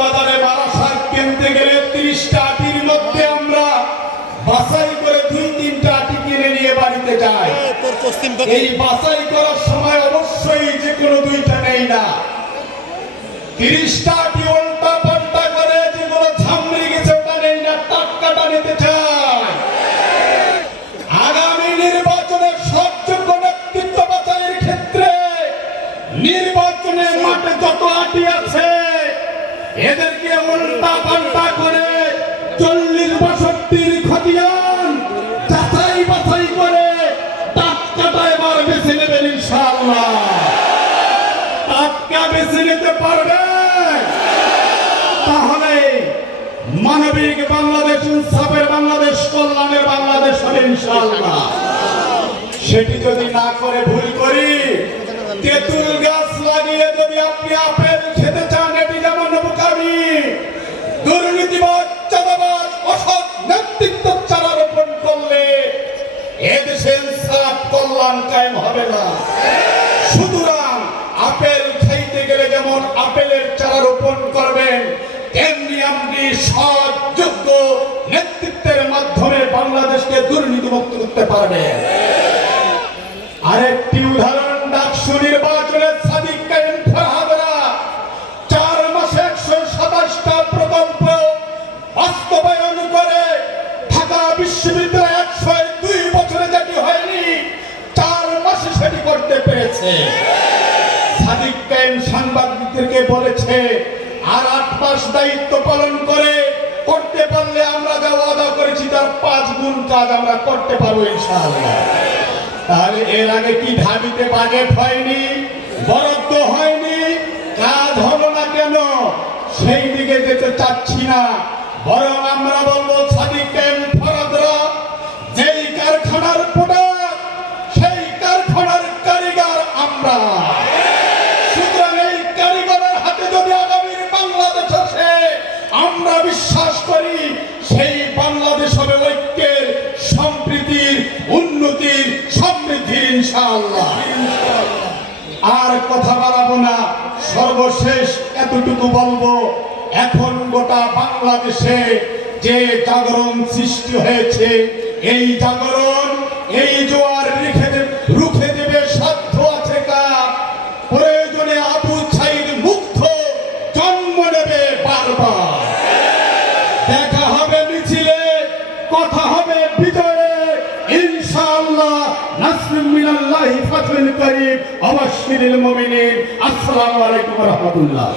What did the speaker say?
বাজারে বারাসাত কিনতে গেলে তিরিশটা আটির মধ্যে আমরা বাছাই করে দুই তিনটা আটি কিনে নিয়ে বাড়িতে যাই। এই বাছাই করার সময় অবশ্যই যে কোনো দুইটা নেই না। তিরিশটা আটি এদেরকে উল্টা পাল্টা করে চল্লিশ বাষট্টির খতিয়ান যাচাই বাছাই করে টাটকাটা বেছে নেবেন ইনশাআল্লাহ। টাটকা বেছে নিতে পারবে? মানবিক বাংলাদেশ, ইনসাফের বাংলাদেশ, কল্যাণের বাংলাদেশ হবে ইনশাআল্লাহ। সেটি যদি না করে ভুল করি, তেঁতুল গাছ লাগিয়ে যদি আপনি কল্যাণ কায়েম হবে না। সুতরাং আপেল খাইতে গেলে যেমন আপেলের চারা রোপণ করবেন, তেমনি আপনি সৎ যোগ্য নেতৃত্বের মাধ্যমে বাংলাদেশকে দুর্নীতিমুক্ত করতে পারবেন। আরেকটি উদাহরণ ডাকসু নির্বাচনে করতে সাদিক কায়েম সাংবাদিকদেরকে বলেছে, আর আট মাস দায়িত্ব পালন করে করতে পারলে আমরা যা ওয়াদা করেছি তার পাঁচ গুণ কাজ আমরা করতে পারব ইনশাআল্লাহ। তাহলে এর আগে কি ঢাবিতে বাজেট হয়নি, বরাদ্দ হয়নি, কাজ হলো না কেন? সেই দিকে যেতে চাচ্ছি না। বরং আমরা বলব, সাদিক সর্বশেষ এতটুকু বলব, এখন গোটা বাংলাদেশে যে জাগরণ সৃষ্টি হয়েছে, এই জাগরণ, এই জোয়ার রেখে রুখে দেবে সাধ্য আছে কার প্রয়োজনে আবু ছাইদ মুগ্ধ জন্ম নেবে বারবার। দেখা হবে মিছিলে, কথা হবে ইনশাআল্লাহ নাসরুম মিনাল্লাহি ফাতহুল করিম আবাশশিরিল মুমিনিন। আসসালামু আলাইকুম ওয়া রাহমাতুল্লাহ।